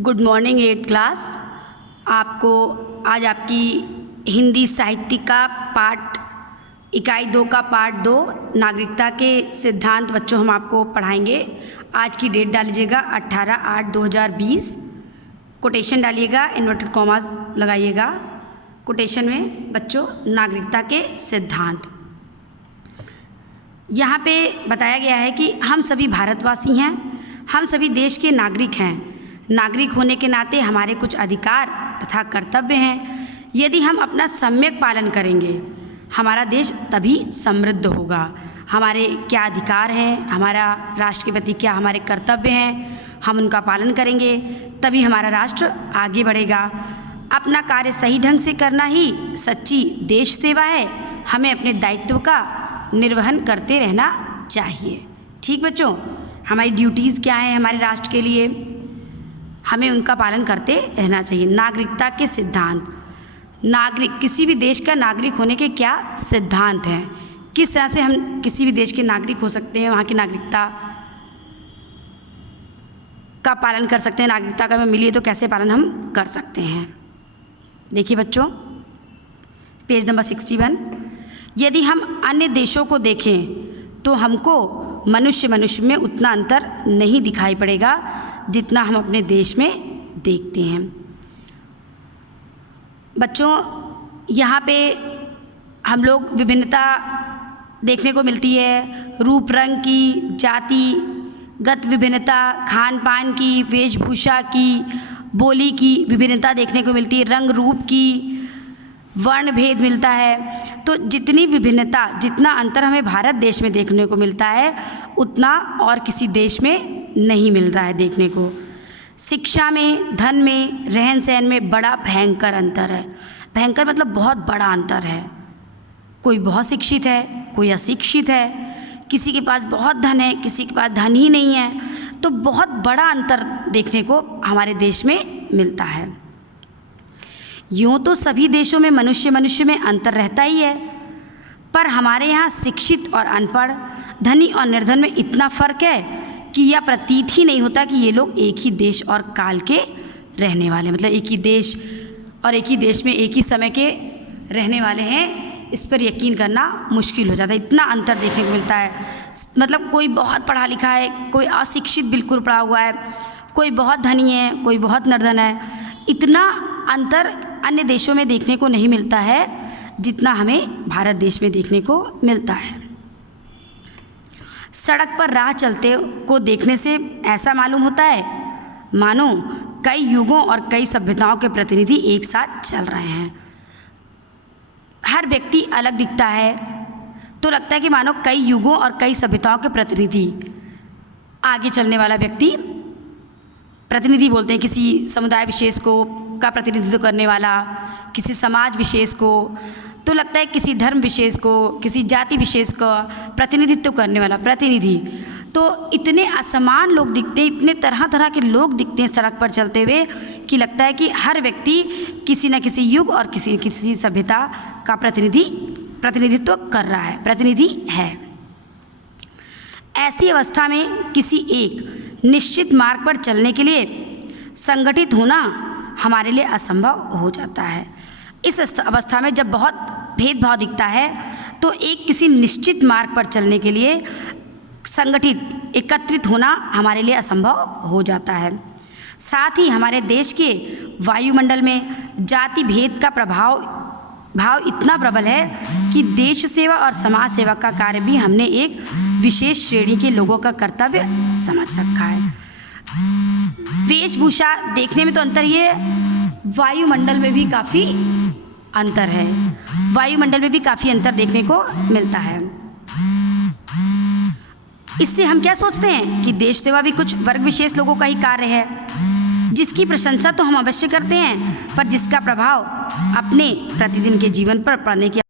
Good morning 8th class. आपको आज आपकी हिंदी साहित्य का पाठ इकाई 2 का पार्ट 2 नागरिकता के सिद्धांत बच्चों हम आपको पढ़ाएंगे। आज की डेट डालिएगा 18/8/2020। कोटेशन डालिएगा, इन्वर्टेड कॉमास लगाइएगा कोटेशन में बच्चों। नागरिकता के सिद्धांत यहाँ पे बताया गया है कि हम सभी भारतवासी हैं, हम सभी देश के नागरिक हैं। नागरिक होने के नाते हमारे कुछ अधिकार तथा कर्तव्य हैं। यदि हम अपना सम्यक पालन करेंगे हमारा देश तभी समृद्ध होगा। हमारे क्या अधिकार हैं, हमारा राष्ट्र के प्रति क्या हमारे कर्तव्य हैं, हम उनका पालन करेंगे तभी हमारा राष्ट्र आगे बढ़ेगा। अपना कार्य सही ढंग से करना ही सच्ची देश सेवा है। हमें अपने दायित्व का निर्वहन करते रहना चाहिए। ठीक बच्चों, हमारी ड्यूटीज़ क्या हैं हमारे राष्ट्र के लिए, हमें उनका पालन करते रहना चाहिए। नागरिकता के सिद्धांत, नागरिक किसी भी देश का नागरिक होने के क्या सिद्धांत हैं, किस तरह से हम किसी भी देश के नागरिक हो सकते हैं, वहाँ की नागरिकता का पालन कर सकते हैं, नागरिकता का हमें मिली है तो कैसे पालन हम कर सकते हैं। देखिए बच्चों, पेज नंबर 61। यदि हम अन्य देशों को देखें तो हमको मनुष्य में उतना अंतर नहीं दिखाई पड़ेगा जितना हम अपने देश में देखते हैं। बच्चों, यहाँ पे हम लोग विभिन्नता देखने को मिलती है, रूप रंग की, जातिगत विभिन्नता, खान पान की, वेशभूषा की, बोली की विभिन्नता देखने को मिलती है, रंग रूप की, वर्ण भेद मिलता है। तो जितनी विभिन्नता, जितना अंतर हमें भारत देश में देखने को मिलता है उतना और किसी देश में नहीं मिलता है देखने को। शिक्षा में, धन में, रहन सहन में बड़ा भयंकर अंतर है। भयंकर मतलब बहुत बड़ा अंतर है। कोई बहुत शिक्षित है, कोई अशिक्षित है, किसी के पास बहुत धन है, किसी के पास धन ही नहीं है। तो बहुत बड़ा अंतर देखने को हमारे देश में मिलता है। यूँ तो सभी देशों में मनुष्य में अंतर रहता ही है, पर हमारे यहाँ शिक्षित और अनपढ़, धनी और निर्धन में इतना फ़र्क है कि यह प्रतीत ही नहीं होता कि ये लोग एक ही देश और काल के रहने वाले, मतलब एक ही देश और एक ही देश में एक ही समय के रहने वाले हैं। इस पर यकीन करना मुश्किल हो जाता है, इतना अंतर देखने को मिलता है। मतलब कोई बहुत पढ़ा लिखा है, कोई अशिक्षित बिल्कुल पढ़ा हुआ है, कोई बहुत धनी है, कोई बहुत निर्धन है। इतना अंतर अन्य देशों में देखने को नहीं मिलता है जितना हमें भारत देश में देखने को मिलता है। सड़क पर राह चलते को देखने से ऐसा मालूम होता है मानो कई युगों और कई सभ्यताओं के प्रतिनिधि एक साथ चल रहे हैं। हर व्यक्ति अलग दिखता है तो लगता है कि मानो कई युगों और कई सभ्यताओं के प्रतिनिधि, आगे चलने वाला व्यक्ति प्रतिनिधि बोलते हैं किसी समुदाय विशेष को का प्रतिनिधित्व करने वाला, किसी समाज विशेष को, तो लगता है किसी धर्म विशेष को, किसी जाति विशेष का प्रतिनिधित्व करने वाला प्रतिनिधि। तो इतने असमान लोग दिखते हैं, इतने तरह तरह के लोग दिखते हैं सड़क पर चलते हुए कि लगता है कि हर व्यक्ति किसी न किसी युग और किसी सभ्यता का प्रतिनिधित्व कर रहा है, प्रतिनिधि है। ऐसी अवस्था में किसी एक निश्चित मार्ग पर चलने के लिए संगठित होना हमारे लिए असंभव हो जाता है। इस अवस्था में जब बहुत भेदभाव दिखता है तो एक किसी निश्चित मार्ग पर चलने के लिए संगठित, एकत्रित होना हमारे लिए असंभव हो जाता है। साथ ही हमारे देश के वायुमंडल में जाति भेद का भाव इतना प्रबल है कि देश सेवा और समाज सेवा का कार्य भी हमने एक विशेष श्रेणी के लोगों का कर्तव्य समझ रखा है। वेशभूषा देखने में तो अंतर ही है, वायुमंडल में भी काफ़ी अंतर है, वायुमंडल में भी काफ़ी अंतर देखने को मिलता है। इससे हम क्या सोचते हैं कि देश सेवा भी कुछ वर्ग विशेष लोगों का ही कार्य है, जिसकी प्रशंसा तो हम अवश्य करते हैं पर जिसका प्रभाव अपने प्रतिदिन के जीवन पर पड़ने की